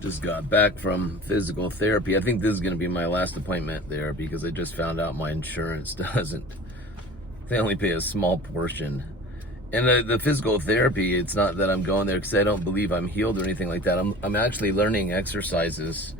Just got back from physical therapy. I think this is going to be my last appointment there because I just found out my insurance doesn't. They only pay a small portion. And the physical therapy, it's not that I'm going there because I don't believe I'm healed or anything like that. I'm actually learning exercises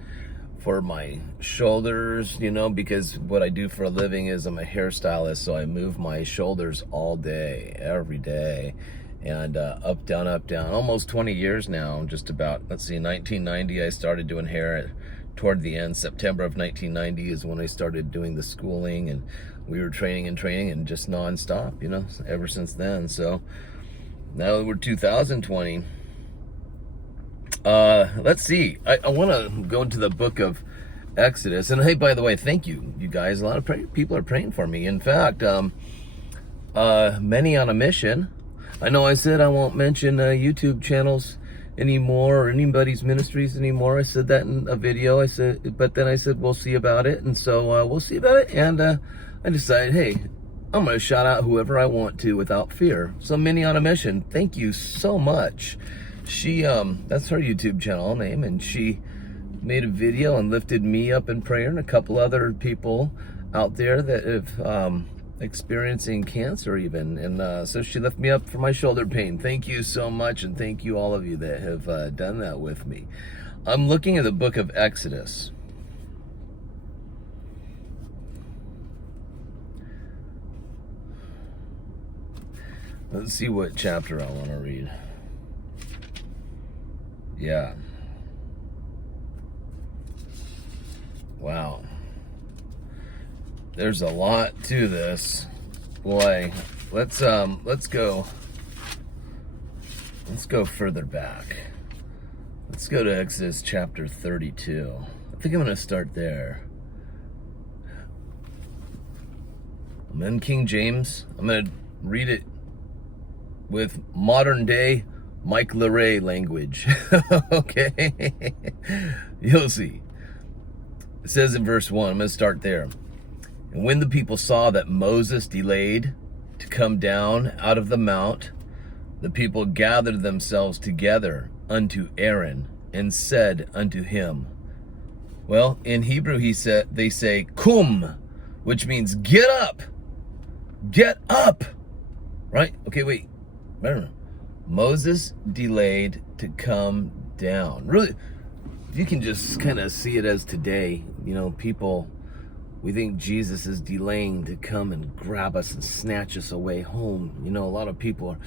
for my shoulders, you know, because what I do for a living is I'm a hairstylist, so I move my shoulders all day, every day. And up, down, almost 20 years now, just about. Let's see, 1990, I started doing hair toward the end. September of 1990 is when I started doing the schooling, and we were training and just nonstop, you know, ever since then. So now we're 2020. Let's see. I want to go into the book of Exodus. And hey, by the way, thank you, you guys. A lot of people are praying for me. In fact, many on a mission. I know I said I won't mention YouTube channels anymore or anybody's ministries anymore. I said that in a video. But then I said we'll see about it, and so we'll see about it. And I decided, hey, I'm going to shout out whoever I want to without fear. So Minnie on a Mission, thank you so much. She that's her YouTube channel name, and she made a video and lifted me up in prayer and a couple other people out there that have experiencing cancer even, and so she lifted me up for my shoulder pain. Thank you so much, and thank you all of you that have done that with me. I'm looking at the book of Exodus. Let's see what chapter I want to read. Yeah. Wow. There's a lot to this. Boy, let's go further back. Let's go to Exodus chapter 32. I think I'm going to start there. I'm in King James. I'm going to read it with modern day Mike Lehre language. Okay? You'll see. It says in verse 1, I'm going to start there. And when the people saw that Moses delayed to come down out of the mount, the people gathered themselves together unto Aaron and said unto him, well, in Hebrew they say, kum, which means get up, right? Okay, wait. Moses delayed to come down. Really, you can just kind of see it as today, you know, people, we think Jesus is delaying to come and grab us and snatch us away home. You know, a lot of people are,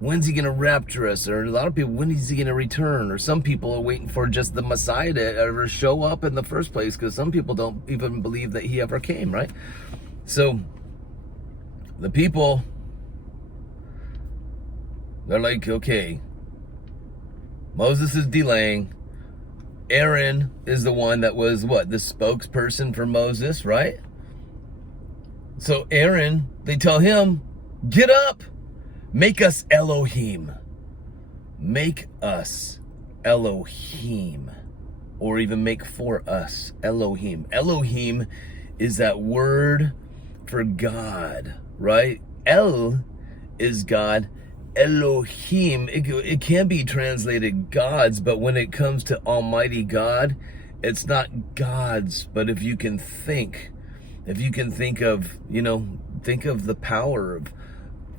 when's he going to rapture us? Or a lot of people, when is he going to return? Or some people are waiting for just the Messiah to ever show up in the first place, because some people don't even believe that he ever came, right? So the people, they're like, okay, Moses is delaying. Aaron is the one that was what? The spokesperson for Moses, right? So Aaron, they tell him, get up, make us Elohim. Make us Elohim. Or even make for us Elohim. Elohim is that word for God, right? El is God. Elohim, it can be translated gods, but when it comes to Almighty God, it's not gods. But if you can think of, you know, think of the power of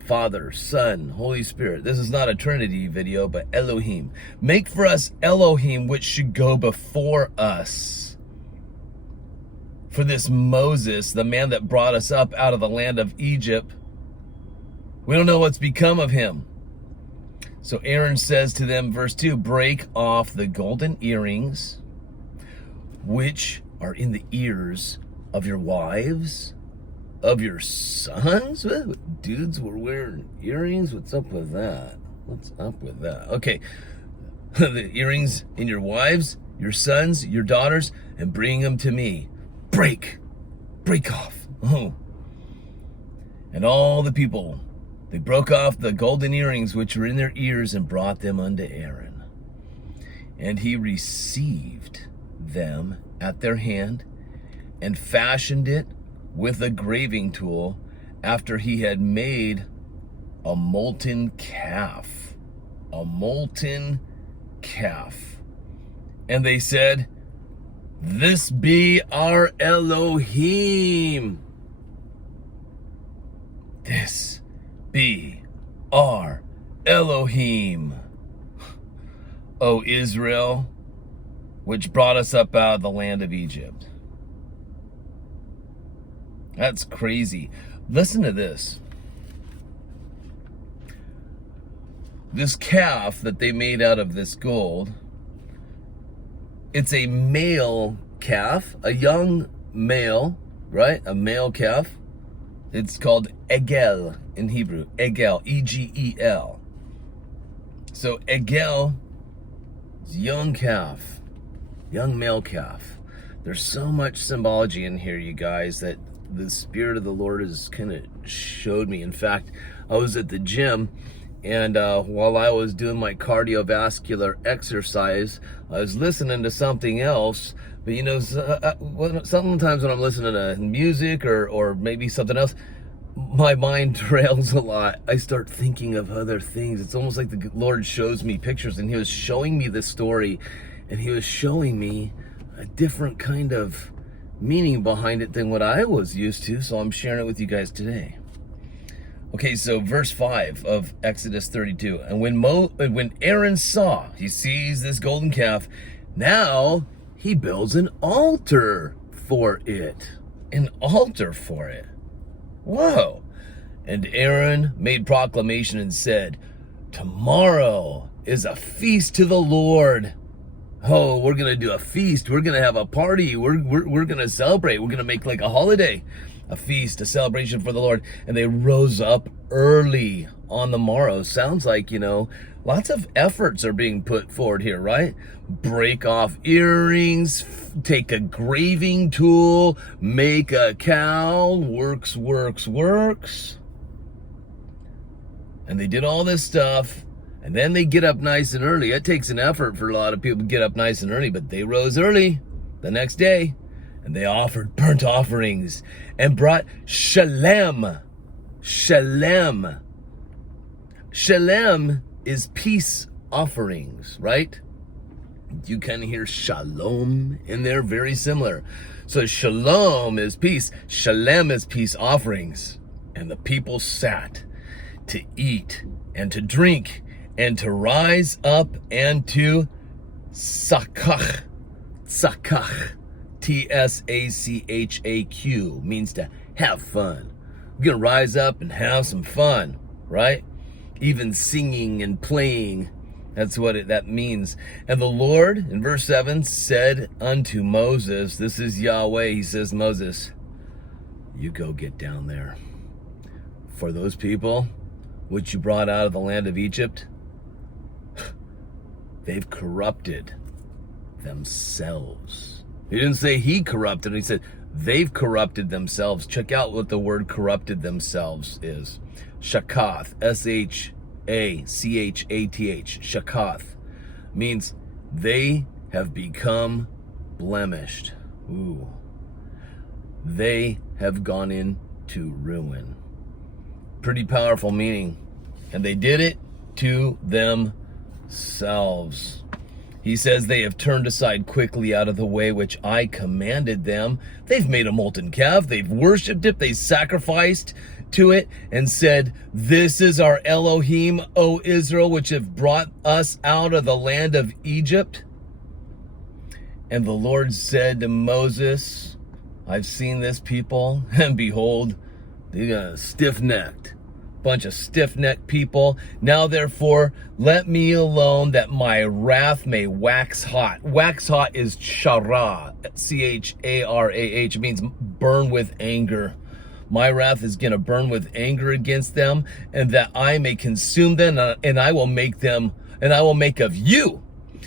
Father, Son, Holy Spirit. This is not a Trinity video, but Elohim. Make for us Elohim, which should go before us. For this Moses, the man that brought us up out of the land of Egypt, we don't know what's become of him. So Aaron says to them, verse 2, break off the golden earrings which are in the ears of your wives, of your sons. Dudes were wearing earrings. What's up with that? Okay. The earrings in your wives, your sons, your daughters, and bring them to me. Break off. Oh. And all the people, they broke off the golden earrings which were in their ears and brought them unto Aaron. And he received them at their hand and fashioned it with a graving tool after he had made a molten calf. And they said, "This be our Elohim. This be our Elohim, O Israel, which brought us up out of the land of Egypt." That's crazy. Listen to this. This calf that they made out of this gold, it's a male calf, a young male, right? A male calf. It's called Egel in Hebrew. Egel, E-G-E-L. So Egel is young calf, young male calf. There's so much symbology in here, you guys, that the Spirit of the Lord has kind of showed me. In fact, I was at the gym, and while I was doing my cardiovascular exercise, I was listening to something else. But you know, sometimes when I'm listening to music or maybe something else, my mind trails a lot. I start thinking of other things. It's almost like the Lord shows me pictures, and he was showing me this story, and he was showing me a different kind of meaning behind it than what I was used to, so I'm sharing it with you guys today. Okay, so verse 5 of Exodus 32. And when Aaron saw, he sees this golden calf, now he builds an altar for it. An altar for it. Whoa. And Aaron made proclamation and said, "Tomorrow is a feast to the Lord. Oh, we're going to do a feast. We're going to have a party. We're going to celebrate. We're going to make like a holiday, a feast, a celebration for the Lord." And they rose up early on the morrow. Sounds like, you know, lots of efforts are being put forward here, right? Break off earrings, take a graving tool, make a cowl, works. And they did all this stuff. And then they get up nice and early. It takes an effort for a lot of people to get up nice and early, but they rose early the next day, and they offered burnt offerings and brought Shalom. Shalom. Shalom is peace offerings, right? You kind of hear Shalom in there, very similar. So Shalom is peace. Shalom is peace offerings. And the people sat to eat and to drink and to rise up and to sakach. Sakach. T-S-A-C-H-A-Q means to have fun. We're going to rise up and have some fun, right? Even singing and playing. That's what that means. And the Lord, in verse 7, said unto Moses, this is Yahweh, he says, "Moses, you go get down there. For those people which you brought out of the land of Egypt, they've corrupted themselves." He didn't say he corrupted, he said they've corrupted themselves. Check out what the word corrupted themselves is. Shakath, S-H-A-C-H-A-T-H, Shakath, means they have become blemished. Ooh. They have gone into ruin. Pretty powerful meaning. And they did it to themselves. He says they have turned aside quickly out of the way which I commanded them. They've made a molten calf. They've worshipped it. They sacrificed to it and said, "This is our Elohim, O Israel, which have brought us out of the land of Egypt." And the Lord said to Moses, "I've seen this people, and behold, they're stiff-necked. Bunch of stiff-necked people. Now therefore, let me alone, that my wrath may wax hot." Wax hot is charah, C-H-A-R-A-H. It means burn with anger. My wrath is going to burn with anger against them, and that I may consume them, and I will make them, and I will make of you.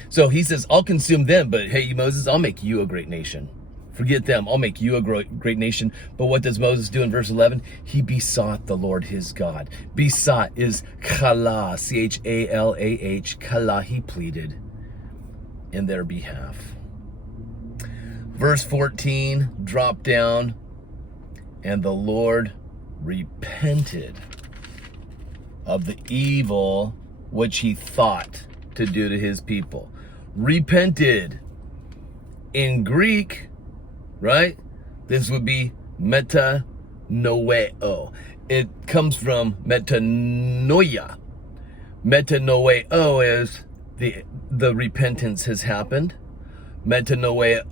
So he says, I'll consume them, but hey, Moses, I'll make you a great nation. Forget them. I'll make you a great nation. But what does Moses do in verse 11? He besought the Lord his God. Besought is kala, C-H-A-L-A-H. Kala, he pleaded in their behalf. Verse 14, drop down. And the Lord repented of the evil which he thought to do to his people. Repented. In Greek, right, this would be metanoeo. It comes from metanoia. Metanoeo is the repentance has happened. Metanoia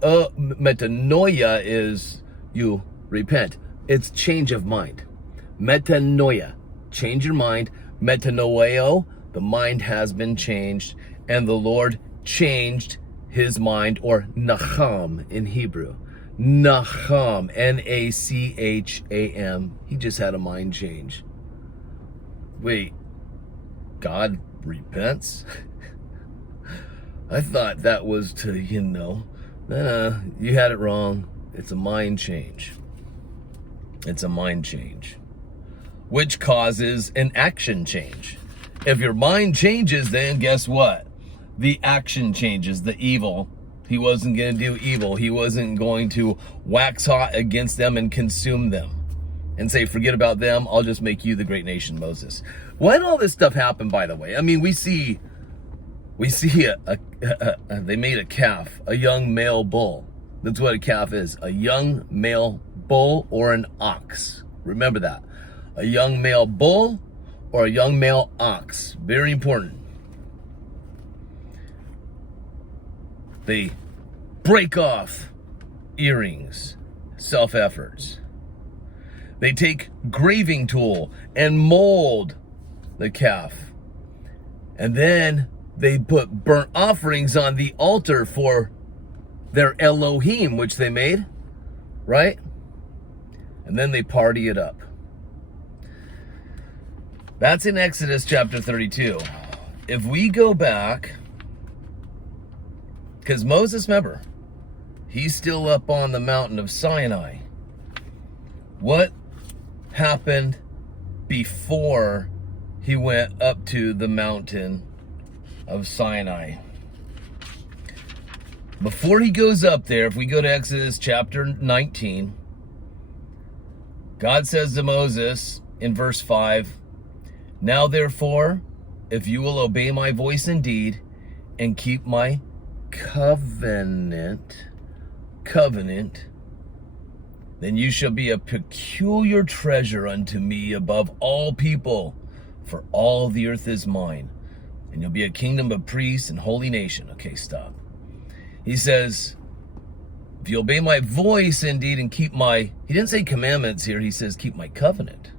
is you repent. It's change of mind. Metanoia, change your mind. Metanoeo, the mind has been changed, and the Lord changed his mind, or nacham in Hebrew. Nacham, N-A-C-H-A-M. He just had a mind change. Wait, God repents? I thought that was to, you had it wrong. It's a mind change. It's a mind change, which causes an action change. If your mind changes, then guess what? The action changes, the evil. He wasn't going to do evil. He wasn't going to wax hot against them and consume them and say, forget about them. I'll just make you the great nation, Moses. When all this stuff happened, by the way, I mean, we see they made a calf, a young male bull. That's what a calf is, a young male bull or an ox. Remember that. A young male bull or a young male ox. Very important. They break off earrings, self-efforts. They take graving tool and mold the calf. And then they put burnt offerings on the altar for their Elohim, which they made, right? And then they party it up. That's in Exodus chapter 32. If we go back, because Moses, remember, he's still up on the mountain of Sinai. What happened before he went up to the mountain of Sinai? Before he goes up there, if we go to Exodus chapter 19, God says to Moses in verse 5, now therefore, if you will obey my voice indeed and keep my covenant, then you shall be a peculiar treasure unto me above all people, for all the earth is mine. And you'll be a kingdom of priests and holy nation. Okay, stop. He says, if you obey my voice indeed and keep my, he didn't say commandments here, he says keep my covenant.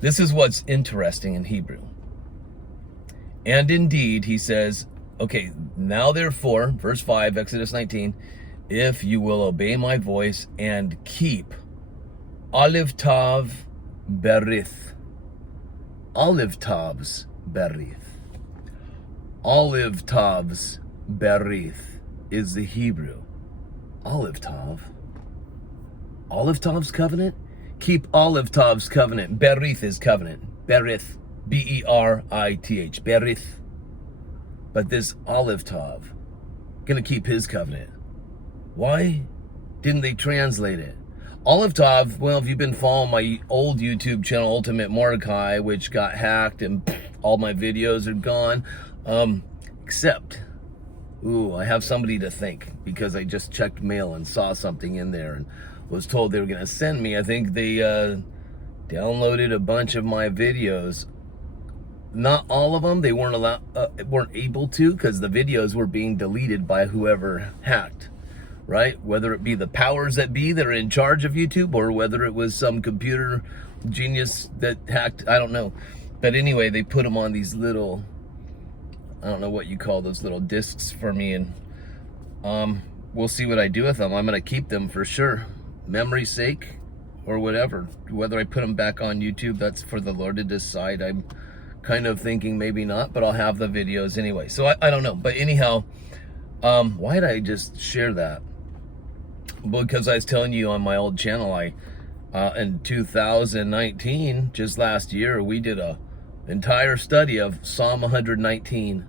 This is what's interesting in Hebrew. And indeed, he says, okay, now therefore, verse 5, Exodus 19, if you will obey my voice and keep Olive Tav Berith. Olive Tav's Berith. Olive Tav's Berith is the Hebrew. Olive Tav. Olive Tav's covenant? Keep Olive Tav's covenant. Berith is covenant. Berith. B-E-R-I-T-H. Berith. But this Olive Tav, gonna keep his covenant. Why didn't they translate it? Olive Tav, well, if you've been following my old YouTube channel, UltimateMordecai, which got hacked and all my videos are gone, except, I have somebody to thank because I just checked mail and saw something in there and was told they were going to send me. I think they downloaded a bunch of my videos. Not all of them. They weren't able to, because the videos were being deleted by whoever hacked, right? Whether it be the powers that be that are in charge of YouTube, or whether it was some computer genius that hacked, I don't know. But anyway, they put them on these little, I don't know what you call those little discs for me, and we'll see what I do with them. I'm going to keep them for sure. Memory's sake, or whatever. Whether I put them back on YouTube, that's for the Lord to decide. I'm kind of thinking maybe not, but I'll have the videos anyway. So I don't know. But anyhow, why did I just share that? Because I was telling you on my old channel, in 2019, just last year, we did a entire study of Psalm 119,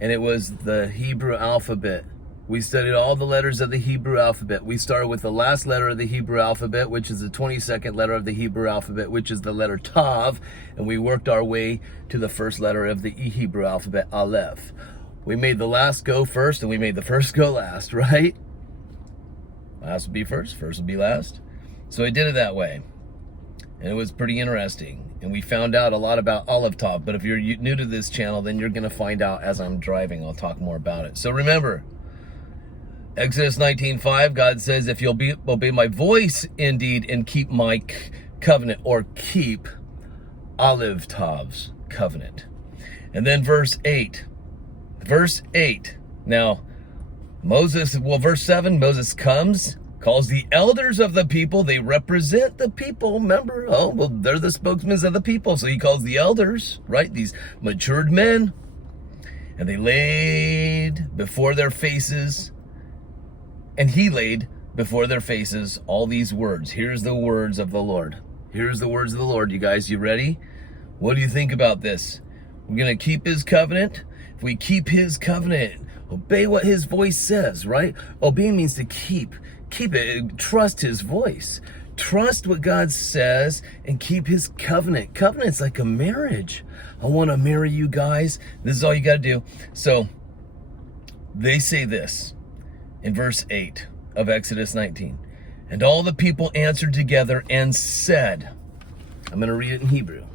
and it was the Hebrew alphabet. We studied all the letters of the Hebrew alphabet. We started with the last letter of the Hebrew alphabet, which is the 22nd letter of the Hebrew alphabet, which is the letter Tav, and we worked our way to the first letter of the Hebrew alphabet, Aleph. We made the last go first, and we made the first go last, right? Last will be first will be last. So I did it that way. And it was pretty interesting. And we found out a lot about olive top. But if you're new to this channel, then you're going to find out as I'm driving. I'll talk more about it. So remember, Exodus 19:5, God says, if you'll obey my voice indeed and keep my covenant, or keep olive top's covenant. And then verse 8. Now, verse 7, Moses comes, calls the elders of the people. They represent the people. Remember, they're the spokesmen of the people. So he calls the elders, right? These matured men. And they laid before their faces, and he laid before their faces all these words. Here's the words of the Lord. Here's the words of the Lord. You guys, you ready? What do you think about this? We're going to keep his covenant. If we keep his covenant, obey what his voice says, right? Obey means to keep it, trust his voice. Trust what God says and keep his covenant. Covenant's like a marriage. I want to marry you guys. This is all you got to do. So they say this in verse 8 of Exodus 19. And all the people answered together and said, I'm going to read it in Hebrew.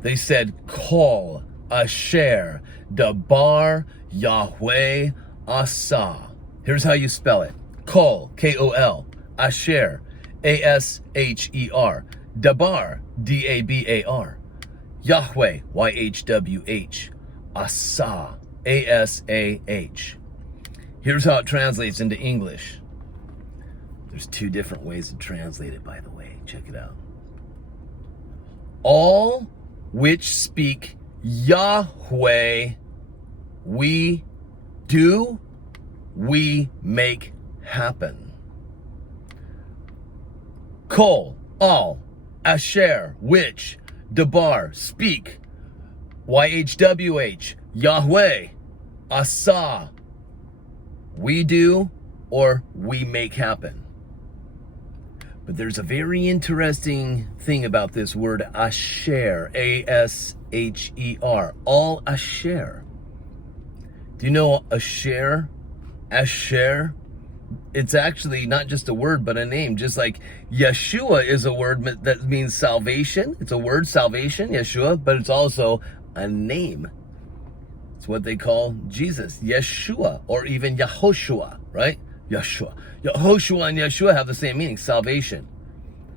They said, Kol Asher Dabar Yahweh Asa. Here's how you spell it. Kol, K-O-L, Asher, A-S-H-E-R, Dabar, D-A-B-A-R, Yahweh, Y-H-W-H, Asa, A-S-A-H. Here's how it translates into English. There's two different ways to translate it, by the way. Check it out. All which speak Yahweh, we do, we make happen. Kol, all, Asher, which, Dabar, speak, YHWH, Yahweh, Asa, we do or we make happen. But there's a very interesting thing about this word Asher, A-S-H-E-R, all Asher. Do you know Asher? Asher? It's actually not just a word, but a name. Just like Yeshua is a word that means salvation. It's a word, salvation, Yeshua, but it's also a name. It's what they call Jesus, Yeshua, or even Yehoshua, right? Yeshua. Yehoshua and Yeshua have the same meaning, salvation.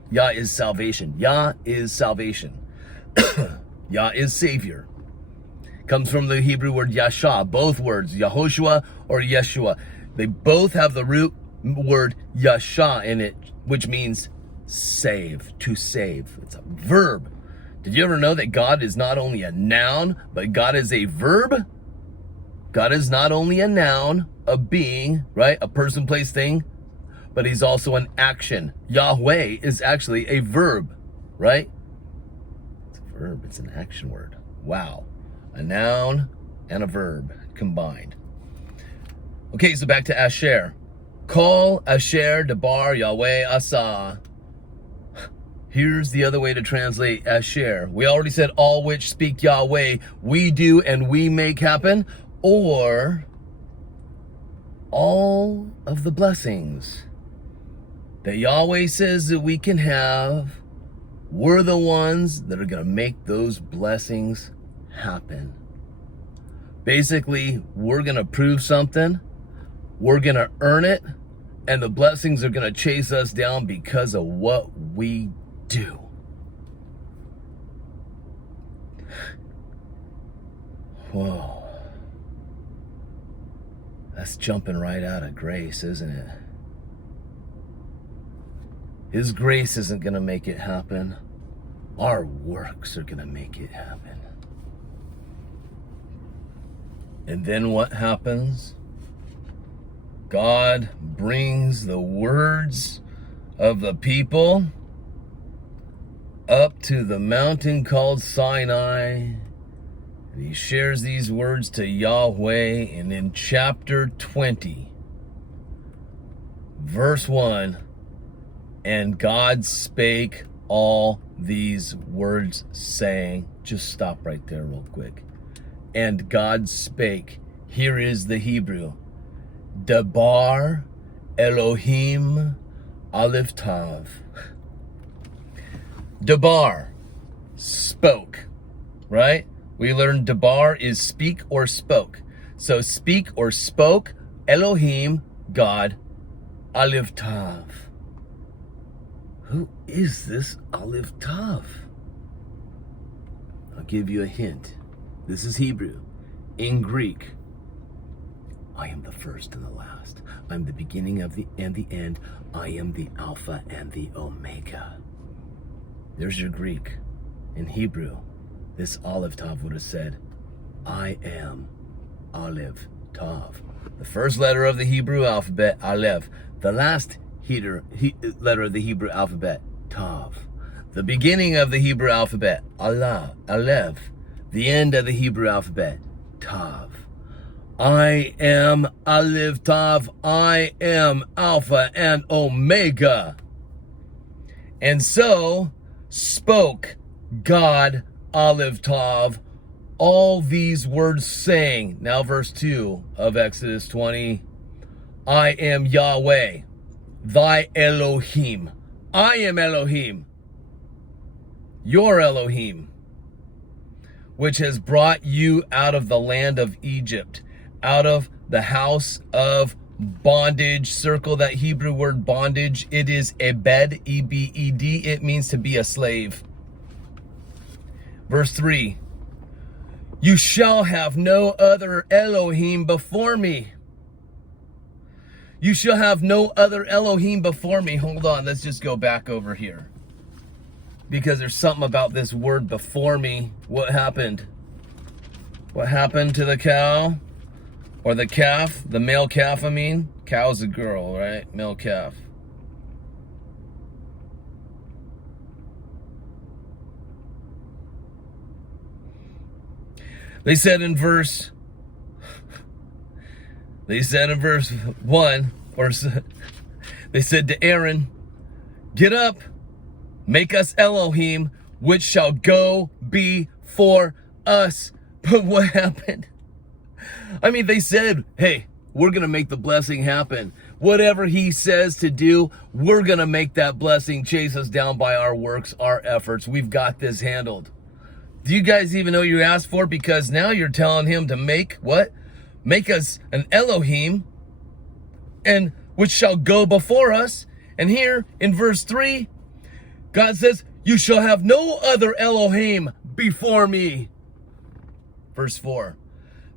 Yah is salvation. Yah is salvation. Yah is Savior. Comes from the Hebrew word Yasha. Both words, Yehoshua or Yeshua, they both have the root word Yasha in it, which means save, to save. It's a verb. Did you ever know that God is not only a noun, but God is a verb? God is not only a noun, a being, right? A person, place, thing, but he's also an action. Yahweh is actually a verb, right? It's a verb, it's an action word. Wow. A noun and a verb combined. Okay, so back to Asher. Kol Asher Dabar Yahweh Asa. Here's the other way to translate Asher. We already said all which speak Yahweh, we do and we make happen, or all of the blessings that Yahweh says that we can have, we're the ones that are going to make those blessings happen. Basically, we're going to prove something, we're going to earn it, and the blessings are going to chase us down because of what we do. Whoa. That's jumping right out of grace, isn't it? His grace isn't going to make it happen. Our works are going to make it happen. And then what happens? God brings the words of the people up to the mountain called Sinai. And he shares these words to Yahweh. And in chapter 20, verse 1, and God spake all these words, saying, just stop right there real quick. and God spake. Here is the Hebrew. Dabar Elohim Aleph Tav. Dabar, spoke, right? We learned Dabar is speak or spoke. So speak or spoke, Elohim, God, Aleph Tav. Who is this Aleph Tav? I'll give you a hint. This is Hebrew. In Greek, I am the first and the last. I'm the beginning of the end. I am the Alpha and the Omega. There's your Greek. In Hebrew, this Aleph Tav would have said, I am Aleph Tav. The first letter of the Hebrew alphabet, Aleph. The last letter of the Hebrew alphabet, Tav. The beginning of the Hebrew alphabet, Allah, Aleph. The end of the Hebrew alphabet, Tav. I am Aleph Tav. I am Alpha and Omega. And so spoke God, Aleph Tav, all these words saying, now verse 2 of Exodus 20, I am Yahweh, thy Elohim. I am Elohim, your Elohim, which has brought you out of the land of Egypt, out of the house of bondage. Circle that Hebrew word bondage. It is ebed, E-B-E-D. It means to be a slave. Verse 3, you shall have no other Elohim before me. You shall have no other Elohim before me. Hold on, let's just go back over here. Because there's something about this word before me. What happened? What happened to the cow? Or the calf? The male calf, I mean. Cow's a girl, right? Male calf. They said in verse 1, or they said to Aaron, get up, make us Elohim, which shall go before us. But what happened? I mean, they said, hey, we're going to make the blessing happen. Whatever he says to do, we're going to make that blessing chase us down by our works, our efforts. We've got this handled. Do you guys even know what you asked for? Because now you're telling him to make what? Make us an Elohim, and which shall go before us. And here in verse 3, God says, you shall have no other Elohim before me. Verse 4,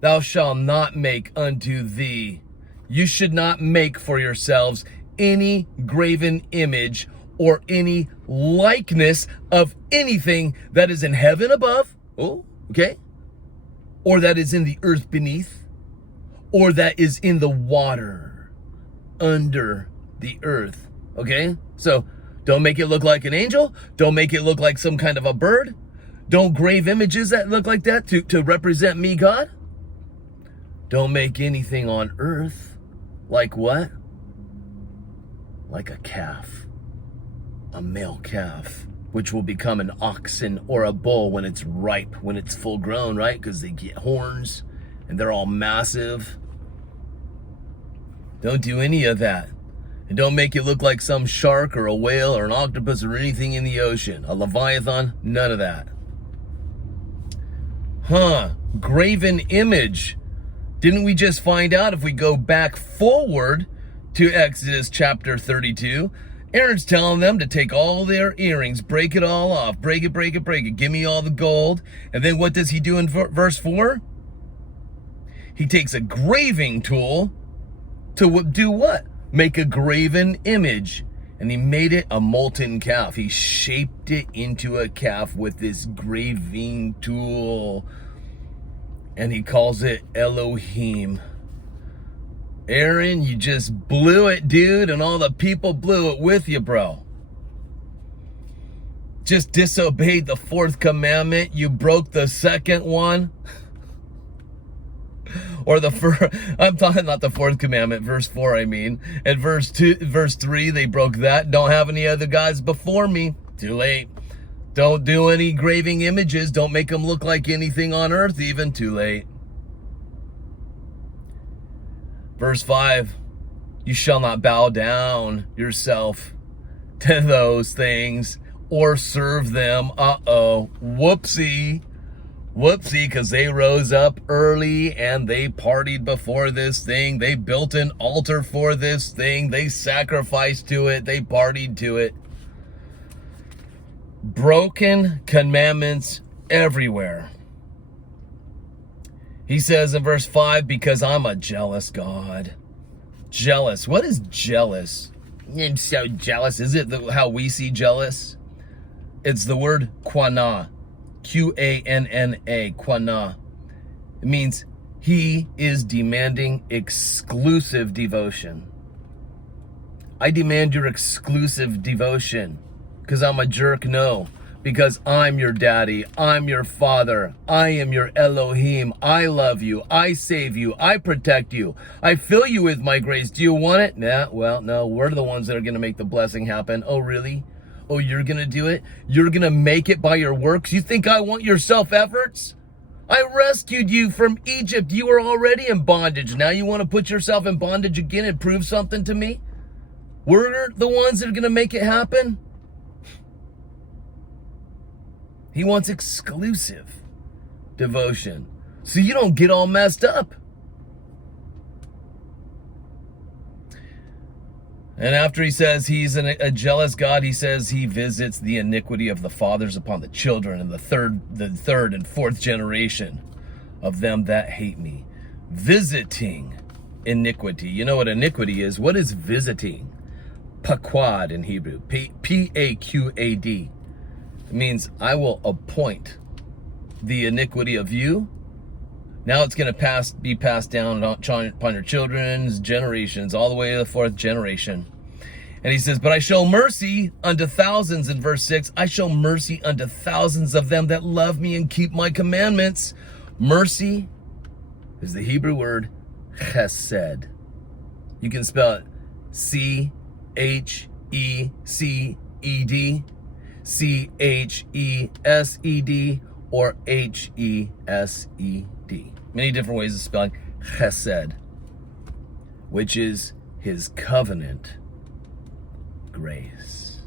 thou shalt not make unto thee. You should not make for yourselves any graven image or any likeness of anything that is in heaven above, or that is in the earth beneath, or that is in the water under the earth, okay? So don't make it look like an angel. Don't make it look like some kind of a bird. Don't grave images that look like that to represent me, God. Don't make anything on earth like what? Like a calf. A male calf, which will become an oxen or a bull when it's ripe, when it's full grown, right? Because they get horns and they're all massive. Don't do any of that. And don't make it look like some shark or a whale or an octopus or anything in the ocean. A leviathan, none of that. Graven image. Didn't we just find out, if we go back forward to Exodus chapter 32, Aaron's telling them to take all their earrings, break it all off, break it, give me all the gold. And then what does he do in verse 4? He takes a graving tool to do what? Make a graven image. And he made it a molten calf. He shaped it into a calf with this graving tool. And he calls it Elohim. Aaron, you just blew it, dude, and all the people blew it with you, bro. Just disobeyed the fourth commandment. You broke the second one. Or the first, I'm talking about the fourth commandment, verse 4, I mean. And verse 3, they broke that. Don't have any other gods before me. Too late. Don't do any graving images. Don't make them look like anything on earth even. Too late. Verse 5, you shall not bow down yourself to those things or serve them. Whoopsie, because they rose up early and they partied before this thing. They built an altar for this thing. They sacrificed to it. They partied to it. Broken commandments everywhere. He says in verse 5, because I'm a jealous God. Jealous. What is jealous? I'm so jealous. Is it how we see jealous? It's the word quana. Q-A-N-N-A. Quana. It means he is demanding exclusive devotion. I demand your exclusive devotion. Because I'm a jerk? No. Because I'm your daddy. I'm your father. I am your Elohim. I love you. I save you. I protect you. I fill you with my grace. Do you want it? Nah, well, no. We're the ones that are going to make the blessing happen. Oh, really? Oh, you're going to do it? You're going to make it by your works? You think I want your self-efforts? I rescued you from Egypt. You were already in bondage. Now you want to put yourself in bondage again and prove something to me? We're the ones that are going to make it happen? He wants exclusive devotion, so you don't get all messed up. And after he says he's a jealous God, he says he visits the iniquity of the fathers upon the children and the third and fourth generation of them that hate me. Visiting iniquity. You know what iniquity is? What is visiting? Paquad in Hebrew. P-A-Q-A-D. It means I will appoint the iniquity of you. Now it's going to be passed down upon your children's generations, all the way to the fourth generation. And he says, but I show mercy unto thousands, in verse 6. I show mercy unto thousands of them that love me and keep my commandments. Mercy is the Hebrew word Chesed. You can spell it C-H-E-C-E-D. C-H-E-S-E-D or H-E-S-E-D. Many different ways of spelling Chesed, which is his covenant grace.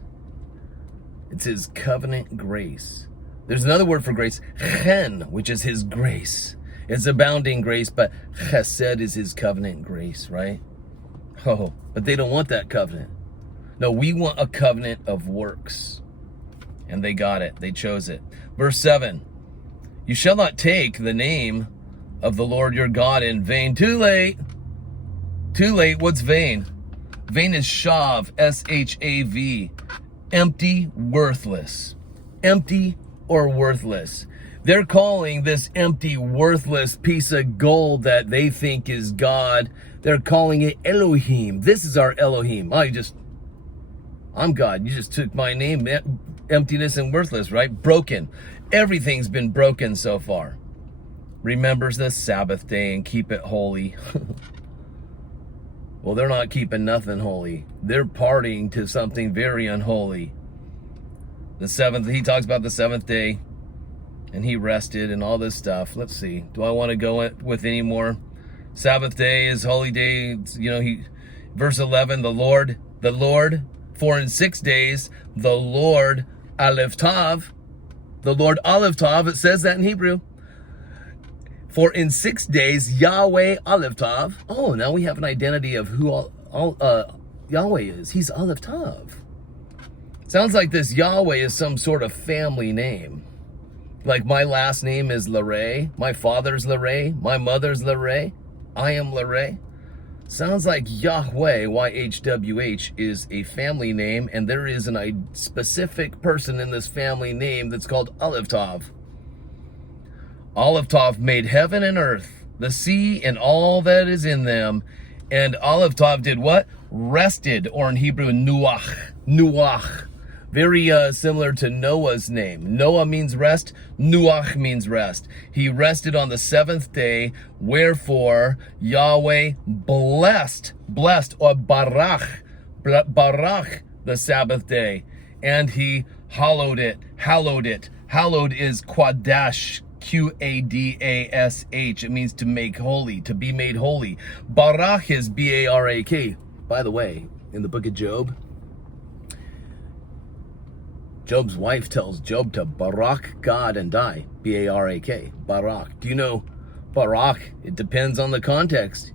It's his covenant grace. There's another word for grace, chen, which is his grace. It's abounding grace, but Chesed is his covenant grace, right? Oh, but they don't want that covenant. No, we want a covenant of works. And they got it. They chose it. Verse 7. You shall not take the name of the Lord your God in vain. Too late. Too late. What's vain? Vain is shav. S-H-A-V. Empty, worthless. Empty or worthless. They're calling this empty, worthless piece of gold that they think is God. They're calling it Elohim. This is our Elohim. I'm God. You just took my name. Emptiness and worthless, right? Broken. Everything's been broken so far. Remembers the Sabbath day and keep it holy. Well, they're not keeping nothing holy. They're partying to something very unholy. The seventh, he talks about the seventh day and he rested and all this stuff. Let's see. Do I want to go with any more? Sabbath day is holy day. You know, verse 11, the Lord, for in 6 days, the Lord Aleph Tav, it says that in Hebrew. For in 6 days, Yahweh Aleph Tav. Oh, now we have an identity of who Yahweh is. He's Aleph Tav. Sounds like this Yahweh is some sort of family name. Like my last name is Lehre, my father's Lehre, my mother's Lehre, I am Lehre. Sounds like Yahweh, Y-H-W-H, is a family name, and there is a specific person in this family name that's called Aleph Tav. Aleph Tav made heaven and earth, the sea and all that is in them. And Aleph Tav did what? Rested, or in Hebrew, nuach. Nuach. Very similar to Noah's name. Noah means rest. Nuach means rest. He rested on the seventh day. Wherefore Yahweh blessed or barach the Sabbath day. And he Hallowed it, hallowed it. Hallowed is Quadash, Qadash. It means to make holy, to be made holy. Barak is Barak. By the way, in the book of Job, Job's wife tells Job to Barak God and die. Barak. Barak. Do you know Barak? It depends on the context.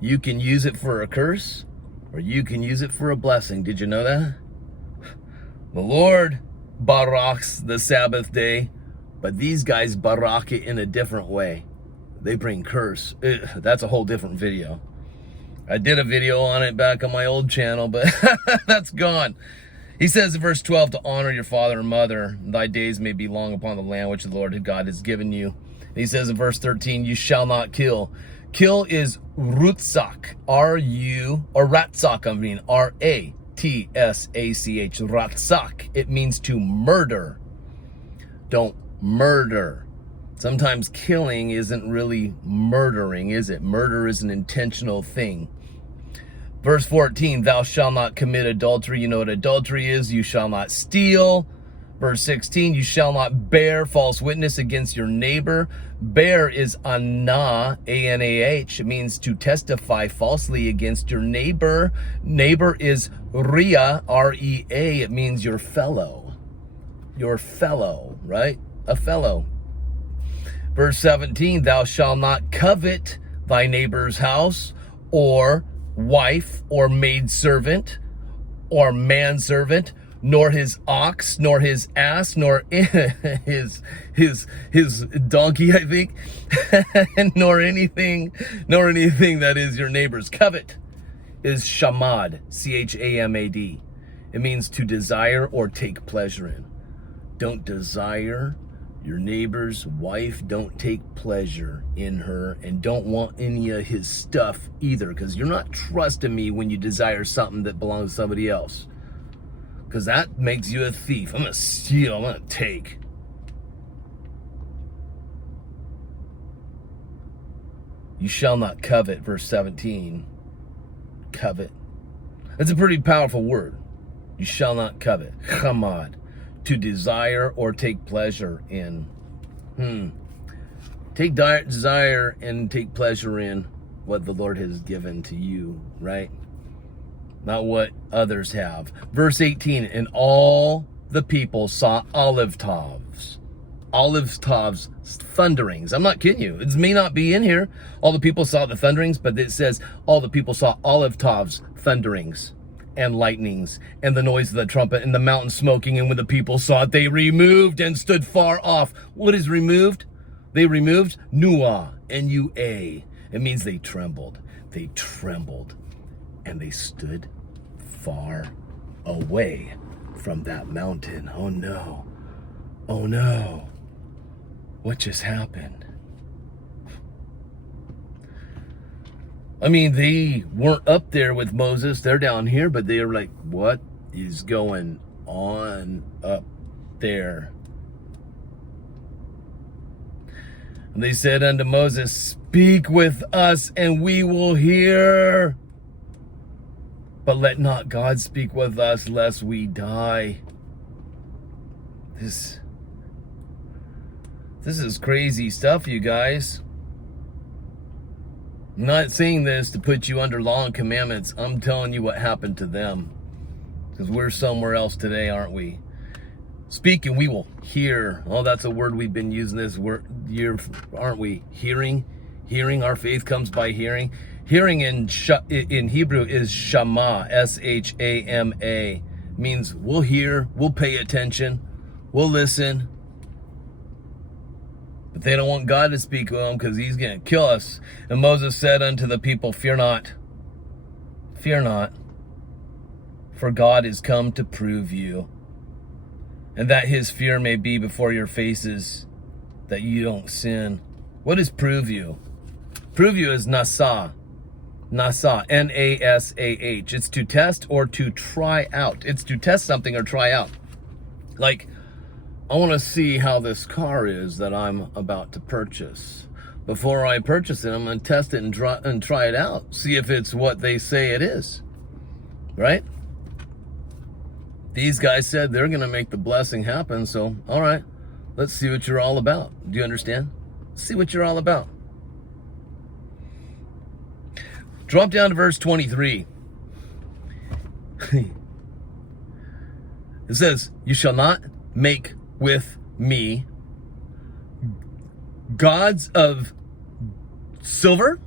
You can use it for a curse, or you can use it for a blessing. Did you know that? The Lord baraks the Sabbath day, but these guys barak it in a different way. They bring curse. That's a whole different video. I did a video on it back on my old channel, but that's gone. He says in verse 12 to honor your father and mother, thy days may be long upon the land which the Lord God has given you. And he says in verse 13, you shall not kill. Kill is rutzak, R-U, or ratzak, R-A-T-S-A-C-H, ratzak. It means to murder. Don't murder. Sometimes killing isn't really murdering, is it? Murder is an intentional thing. Verse 14, thou shalt not commit adultery. You know what adultery is? You shall not steal. Verse 16, you shall not bear false witness against your neighbor. Bear is anah, A-N-A-H. It means to testify falsely against your neighbor. Neighbor is ria, R-E-A. It means your fellow. Your fellow, right? A fellow. Verse 17, thou shalt not covet thy neighbor's house, or wife, or maidservant, or manservant, nor his ox, nor his ass, nor his donkey, I think, nor anything that is your neighbor's. Covet is shamad, C-H-A-M-A-D. It means to desire or take pleasure in. Don't desire your neighbor's wife, don't take pleasure in her, and don't want any of his stuff either, because you're not trusting me when you desire something that belongs to somebody else, because that makes you a thief. I'm going to steal, I'm going to take. You shall not covet, verse 17. Covet. That's a pretty powerful word. You shall not covet. Chamad. To desire or take pleasure in. Take desire and take pleasure in what the Lord has given to you, right? Not what others have. Verse 18, and all the people saw olive taves. Olive taves, thunderings. I'm not kidding you. It may not be in here. All the people saw the thunderings, but it says all the people saw olive taves, thunderings, and lightnings, and the noise of the trumpet, and the mountain smoking. And when the people saw it, they removed and stood far off. What is removed? They removed Nuah, N-U-A. It means they trembled. They trembled, and they stood far away from that mountain. Oh no. Oh no. What just happened? I mean, they weren't up there with Moses. They're down here, but they were like, what is going on up there? And they said unto Moses, speak with us, and we will hear. But let not God speak with us, lest we die. This is crazy stuff, you guys. I'm not saying this to put you under law and commandments. I'm telling you what happened to them. Because we're somewhere else today, aren't we? Speak and we will hear. Oh, that's a word we've been using this year, aren't we? Hearing. Hearing. Our faith comes by hearing. Hearing in Hebrew is shama, S-H-A-M-A. Means we'll hear, we'll pay attention, we'll listen. But they don't want God to speak with them because he's going to kill us. And Moses said unto the people, fear not, for God is come to prove you, and that his fear may be before your faces, that you don't sin. What is prove you? Prove you is nasa, N-A-S-A-H. It's to test or to try out. It's to test something or try out. Like, I want to see how this car is that I'm about to purchase. Before I purchase it, I'm going to test it and try it out. See if it's what they say it is. Right? these guys said they're going to make the blessing happen. So, all right, let's see what you're all about. Do you understand? See what you're all about. Drop down to verse 23. It says, you shall not make with me gods of silver,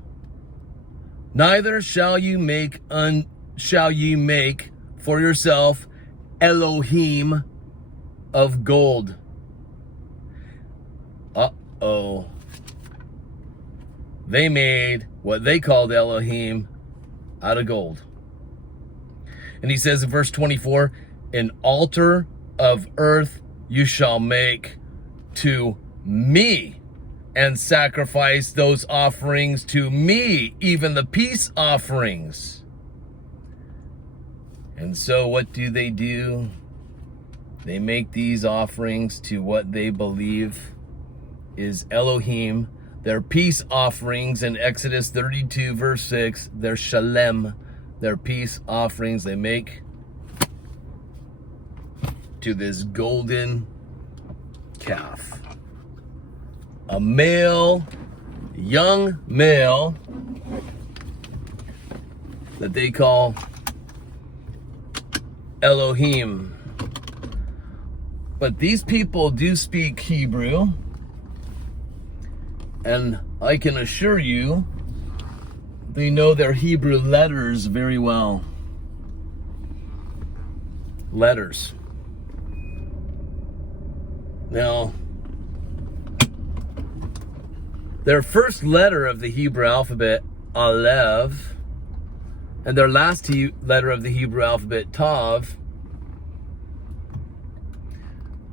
neither shall ye make for yourself Elohim of gold. Uh-oh. They made what they called Elohim out of gold. And he says in verse 24, an altar of earth you shall make to me, and sacrifice those offerings to me, even the peace offerings. And so what do? They make these offerings to what they believe is Elohim, their peace offerings in Exodus 32 verse 6, their Shalom, their peace offerings they make to this golden calf. A male, young male that they call Elohim. But these people do speak Hebrew, and I can assure you they know their Hebrew letters very well. Letters. Now, their first letter of the Hebrew alphabet, Aleph, and their last letter of the Hebrew alphabet, Tav.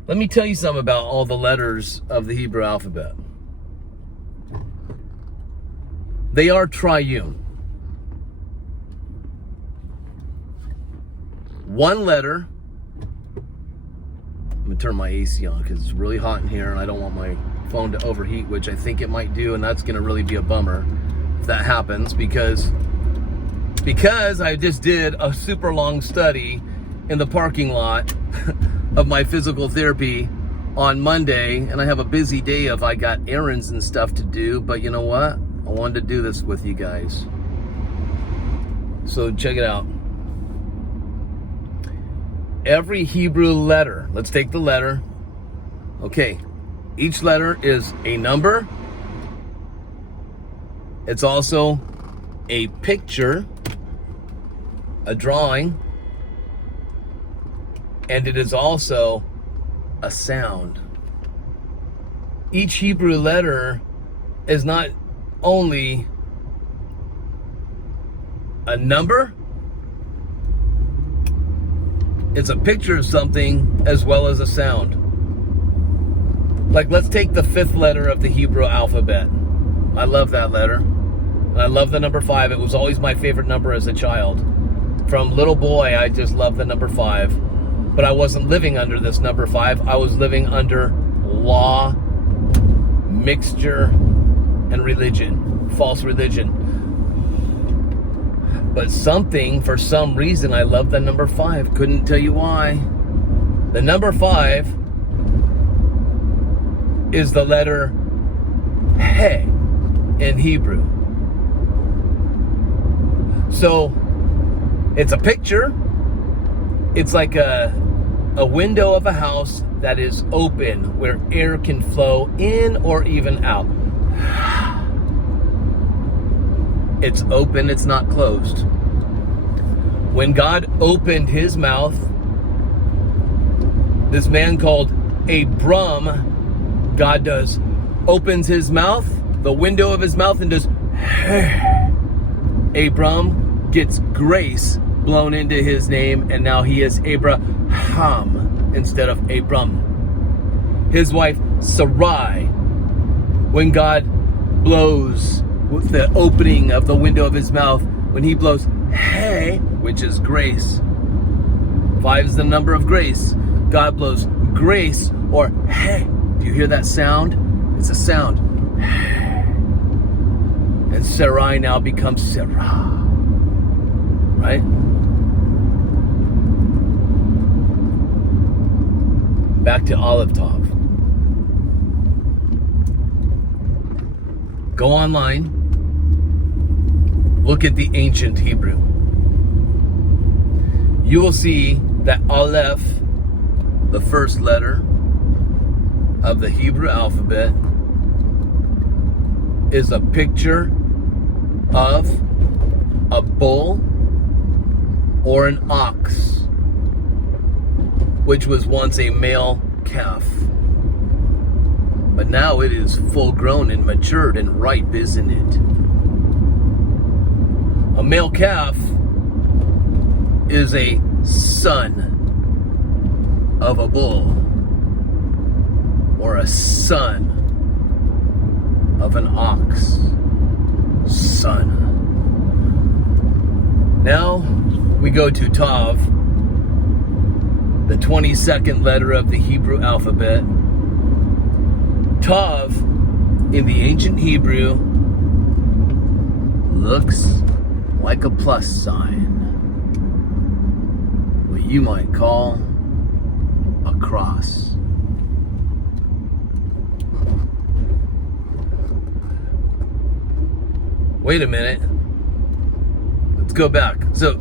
Let me tell you something about all the letters of the Hebrew alphabet. They are triune. One letter. I'm going to turn my AC on because it's really hot in here and I don't want my phone to overheat, which I think it might do, and that's going to really be a bummer if that happens, because I just did a super long study in the parking lot of my physical therapy on Monday, and I have a busy day I got errands and stuff to do, but you know what? I wanted to do this with you guys. So check it out. Every Hebrew letter, let's take the letter. Okay, each letter is a number. It's also a picture, a drawing, and it is also a sound. Each Hebrew letter is not only a number, it's a picture of something as well as a sound. Like, let's take the 5th letter of the Hebrew alphabet. I love that letter. And I love the number 5. It was always my favorite number as a child. From little boy, I just loved the number 5. But I wasn't living under this number 5. I was living under law, mixture, and religion. False religion. But for some reason, I love the number 5. Couldn't tell you why. The number 5 is the letter He in Hebrew. So, it's a picture. It's like a window of a house that is open, where air can flow in or even out. It's open, it's not closed. When God opened his mouth, this man called Abram, God opens his mouth, the window of his mouth, and does Abram gets grace blown into his name, and now he is Abraham instead of Abram. His wife Sarai, when God blows with the opening of the window of his mouth, when he blows hey, which is grace. 5 is the number of grace. God blows grace, or hey. Do you hear that sound? It's a sound. And Sarai now becomes Sarah. Right? Back to Aleph Tav. Go online. Look at the ancient Hebrew. You will see that Aleph, the first letter of the Hebrew alphabet, is a picture of a bull or an ox, which was once a male calf. But now it is full grown and matured and ripe, isn't it? A male calf is a son of a bull or a son of an ox. Son. Now we go to Tav, the 22nd letter of the Hebrew alphabet. Tav, in the ancient Hebrew, looks like a plus sign. What you might call a cross. Wait a minute. Let's go back. So,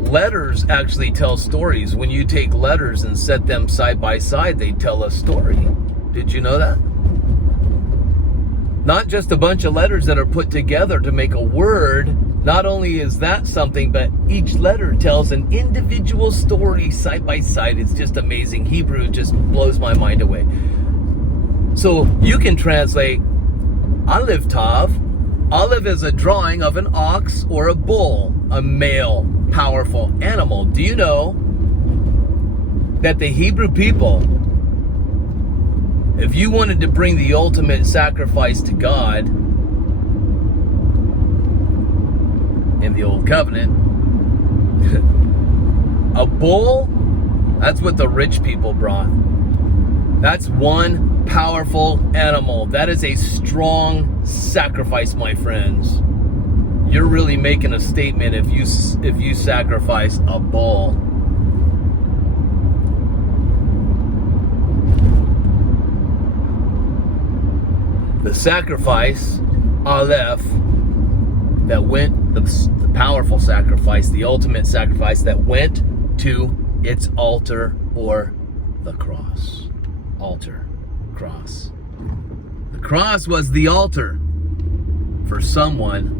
letters actually tell stories. When you take letters and set them side by side, they tell a story. Did you know that? Not just a bunch of letters that are put together to make a word. Not only is that something, but each letter tells an individual story side by side. It's just amazing. Hebrew just blows my mind away. So you can translate Aleph Tav. Aleph is a drawing of an ox or a bull, a male, powerful animal. Do you know that the Hebrew people, if you wanted to bring the ultimate sacrifice to God in the Old Covenant, a bull, that's what the rich people brought. That's one powerful animal. That is a strong sacrifice, my friends. You're really making a statement if you sacrifice a bull. The sacrifice, Aleph, that went, the powerful sacrifice, the ultimate sacrifice that went to its altar or the cross. Altar, cross. The cross was the altar for someone.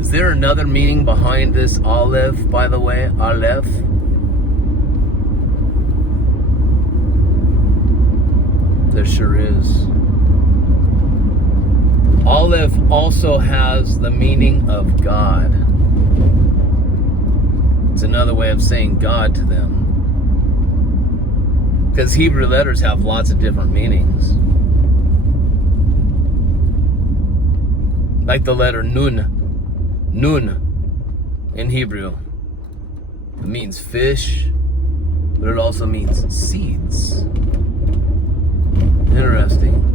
Is there another meaning behind this Aleph, by the way? Aleph? There sure is. Aleph also has the meaning of God. It's another way of saying God to them. Because Hebrew letters have lots of different meanings. Like the letter Nun. Nun in Hebrew. It means fish, but it also means seeds. Interesting.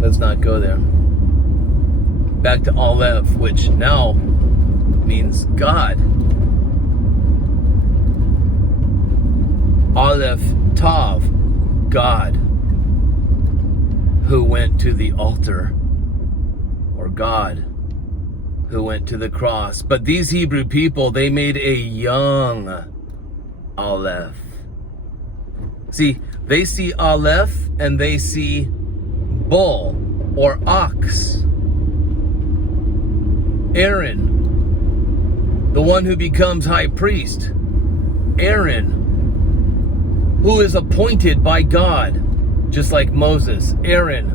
Let's not go there. Back to Aleph, which now means God. Aleph Tav, God, who went to the altar, or God, who went to the cross. But these Hebrew people, they made a young Aleph. See, they see Aleph and they see bull or ox. Aaron, the one who becomes high priest. Aaron, who is appointed by God, just like Moses. Aaron,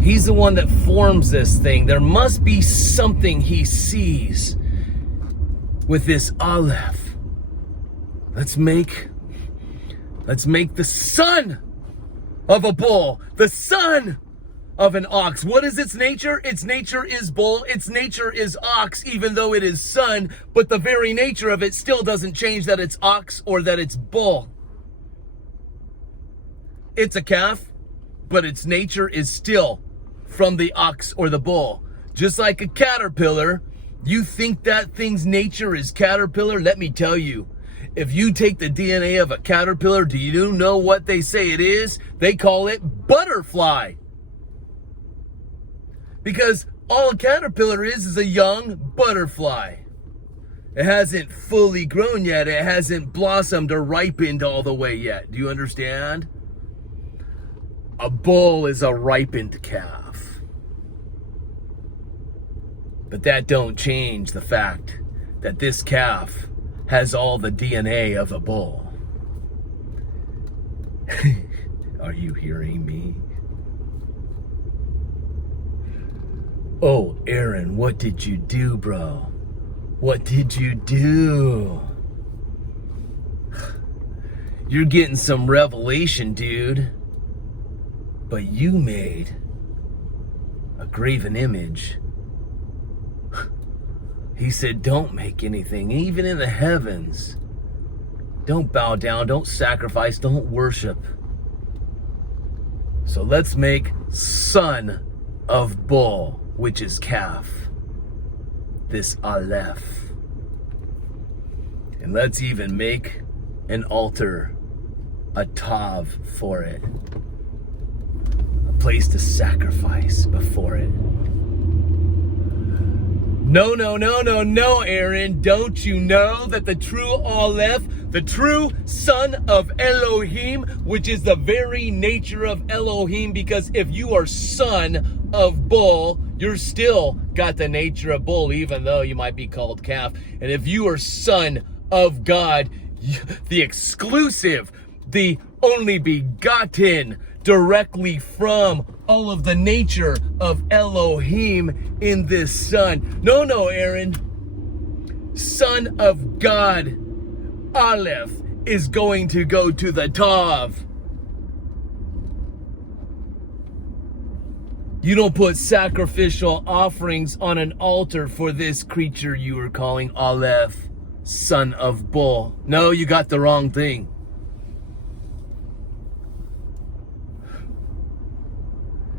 he's the one that forms this thing. There must be something he sees with this Aleph. Let's make the son of a bull, the son of an ox. What is its nature? Its nature is bull. Its nature is ox, even though it is son. But the very nature of it still doesn't change that it's ox or that it's bull. It's a calf, but its nature is still from the ox or the bull. Just like a caterpillar, you think that thing's nature is caterpillar? Let me tell you, if you take the DNA of a caterpillar, do you know what they say it is? They call it butterfly. Because all a caterpillar is a young butterfly. It hasn't fully grown yet. It hasn't blossomed or ripened all the way yet. Do you understand? A bull is a ripened calf. But that don't change the fact that this calf has all the DNA of a bull. Are you hearing me? Oh, Aaron, what did you do, bro? What did you do? You're getting some revelation, dude. But you made a graven image. He said, don't make anything, even in the heavens. Don't bow down, don't sacrifice, don't worship. So let's make son of bull, which is calf, this Aleph. And let's even make an altar, a tav for it. A place to sacrifice before it. No, no, no, no, no, Aaron. Don't you know that the true Aleph, the true son of Elohim, which is the very nature of Elohim, because if you are son of bull, you're still got the nature of bull, even though you might be called calf. And if you are son of God, the exclusive, the only begotten, directly from all of the nature of Elohim in this son. No, no, Aaron. Son of God, Aleph, is going to go to the Tav. You don't put sacrificial offerings on an altar for this creature you are calling Aleph, son of bull. No, you got the wrong thing.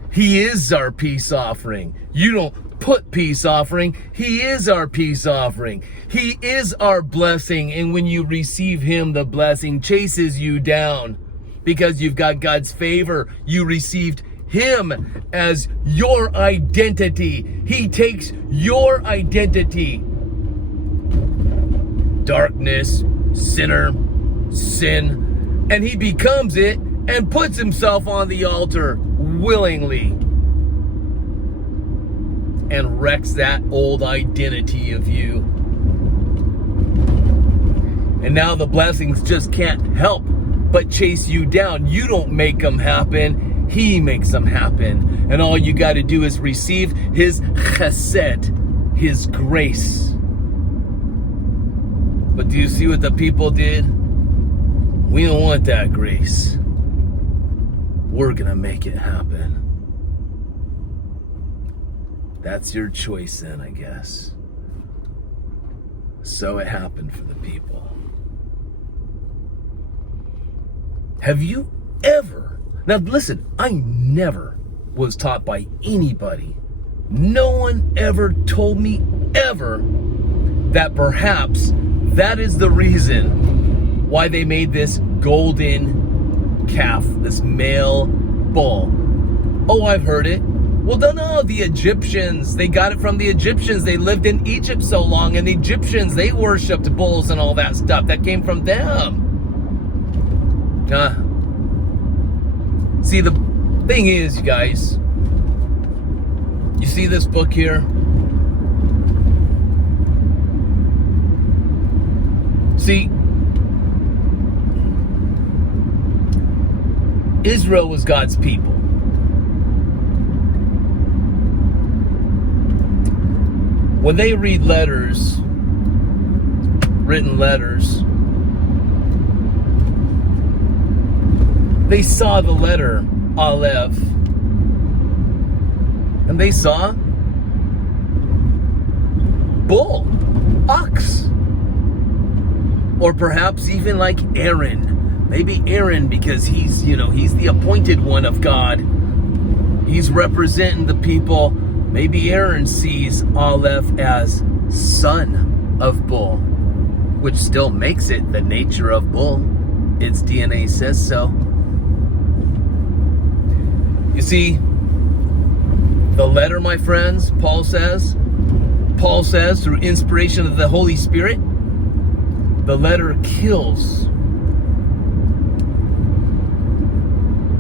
He is our peace offering. You don't put peace offering. He is our peace offering. He is our blessing. And when you receive him, the blessing chases you down because you've got God's favor. You received him as your identity. He takes your identity. Darkness, sinner, sin, and he becomes it and puts himself on the altar willingly and wrecks that old identity of you. And now the blessings just can't help but chase you down. You don't make them happen. He makes them happen. And all you got to do is receive his Chesed, his grace. But do you see what the people did? We don't want that grace. We're gonna make it happen. That's your choice then, I guess. So it happened for the people. Have you ever... Now listen, I never was taught by anybody. No one ever told me ever that perhaps that is the reason why they made this golden calf, this male bull. Oh, I've heard it. Well, no, the Egyptians, they got it from the Egyptians. They lived in Egypt so long, and the Egyptians, they worshipped bulls and all that stuff. That came from them. See, the thing is, you guys, you see this book here? See, Israel was God's people. When they read letters, written letters, they saw the letter Aleph, and they saw bull, ox, or perhaps even like Aaron. Maybe Aaron, because he's the appointed one of God. He's representing the people. Maybe Aaron sees Aleph as son of bull. which still makes it the nature of bull. Its DNA says so. You see, the letter, my friends, Paul says through inspiration of the Holy Spirit, the letter kills.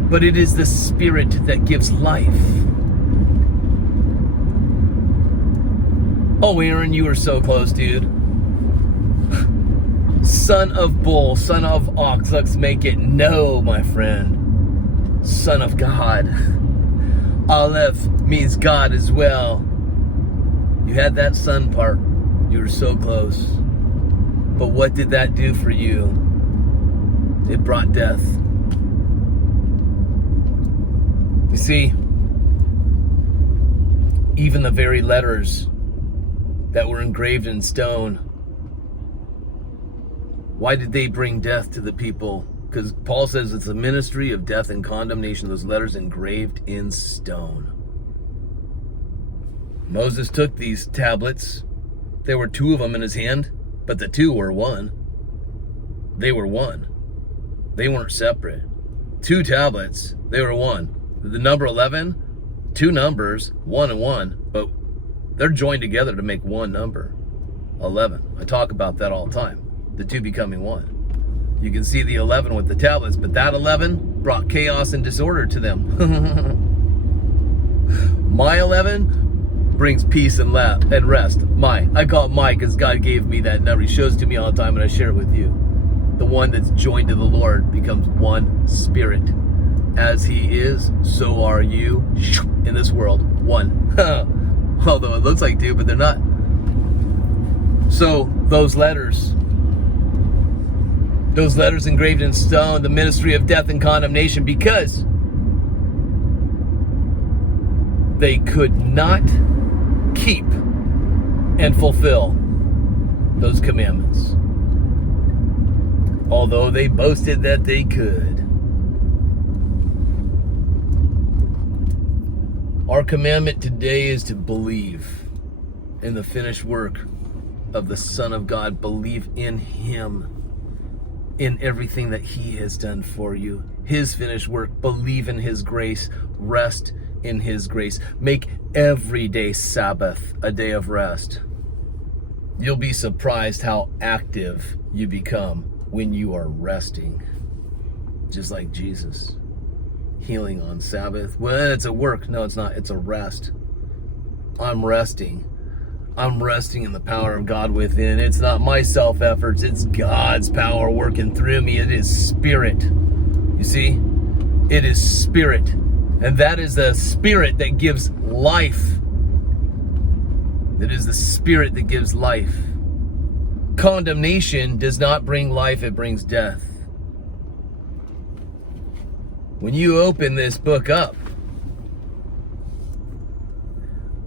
But it is the Spirit that gives life. Oh, Aaron, you are so close, dude. Son of bull, son of ox, let's make it no, my friend. Son of God. Aleph means God as well. You had that son part. You were so close. But what did that do for you? It brought death. You see, even the very letters that were engraved in stone, why did they bring death to the people? Because Paul says it's a ministry of death and condemnation, those letters engraved in stone. Moses took these tablets. There were 2 of them in his hand, but the 2 were one. They were one. They weren't separate. 2 tablets, they were one. The number 11, 2 numbers, 1 and 1, but they're joined together to make one number, 11. I talk about that all the time, the 2 becoming 1. You can see the 11 with the tablets, but that 11 brought chaos and disorder to them. My 11 brings peace and rest. I call it my because God gave me that number. He shows it to me all the time and I share it with you. The one that's joined to the Lord becomes one spirit. As he is, so are you in this world. One. Although it looks like 2, but they're not. So those letters engraved in stone, the ministry of death and condemnation, because they could not keep and fulfill those commandments, although they boasted that they could. Our commandment today is to believe in the finished work of the Son of God. Believe in him, in everything that he has done for you. His finished work. Believe in his grace. Rest in his grace. Make every day Sabbath a day of rest. You'll be surprised how active you become when you are resting. Just like Jesus. Healing on Sabbath. Well, it's a work. No, it's not. It's a rest. I'm resting. I'm resting in the power of God within. It's not my self-efforts. It's God's power working through me. It is Spirit. You see? It is Spirit. And that is the Spirit that gives life. It is the Spirit that gives life. Condemnation does not bring life. It brings death. When you open this book up,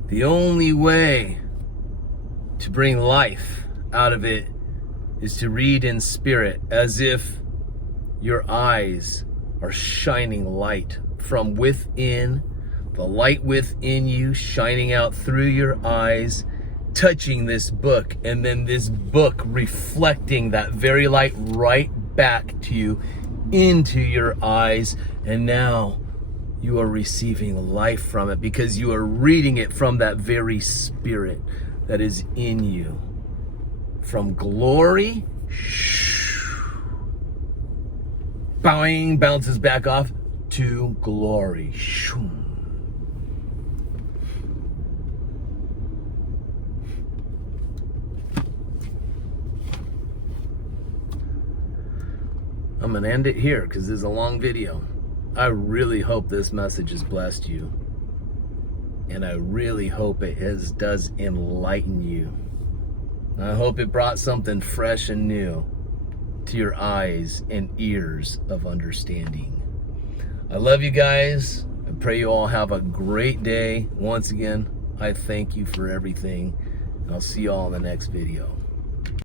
the only way to bring life out of it is to read in spirit, as if your eyes are shining light from within, the light within you shining out through your eyes, touching this book, and then this book reflecting that very light right back to you into your eyes. And now you are receiving life from it because you are reading it from that very Spirit that is in you. From glory, bowing, bounces back off to glory. I'm going to end it here because this is a long video. I really hope this message has blessed you. And I really hope it does enlighten you. I hope it brought something fresh and new to your eyes and ears of understanding. I love you guys. I pray you all have a great day. Once again, I thank you for everything. And I'll see you all in the next video.